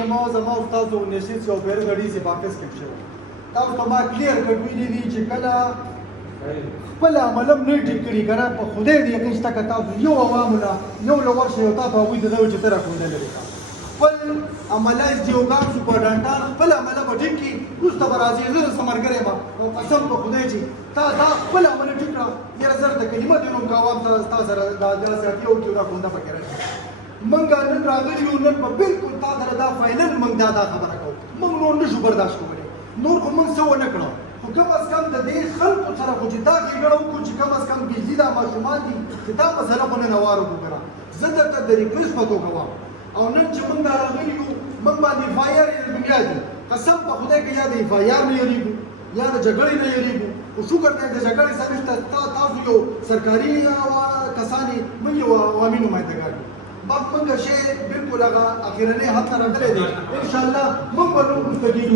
کې ما زما استاد ونشید یو بیر غړي چې واپس کې شو تاسو ته ما کلیر کړی دی چې کله خپل عملم نه ټیک کړی کنه په خدای دې یقین شته که تاسو یو عوامونه یو لور شي او تاسو هغوی ته چې تر کوم نه لري خپل عملای دیوګان سپورټانټان خپل عمله به ټیک کړي وروسته به راځي زه سمرګری ما او قسم په خدای چې تا دا خپل عمل ټیک کړه یاره زر د کلمه دې نوم کا عوام سره ستا سره دا ساتي او چې دا کوم دا پکې راځي منګ نن راغلی یو نن په بالکل تا سره دا فاینل منګ دا خبره کوو موږ نور نشو برداشت کولی نور خو موږ څه ونه کړو خو کم از کم د دې خلکو سره خو چې دا ښېګڼه وکړو چې کم از کم بجلي دا ماشومان دي چې دا مسله خو نن هوار وکړه زه درته د ریکویسټ په توګه وایم او نن چې موږ دا راغلي یو موږ باندې اف آی آر یې دنیا دي قسم په خدای که یا د اف آی آر نه یریږو یا د جګړې نه یریږو خو شکر دی د جګړې سره نشته تاسو یو سرکاري کسان یې موږ یو عوامي نمایندګان یو باق منگا شے بالکل اخیرنے حد نہ رکھلے دے انشاءاللہ منگ بلو مستقیل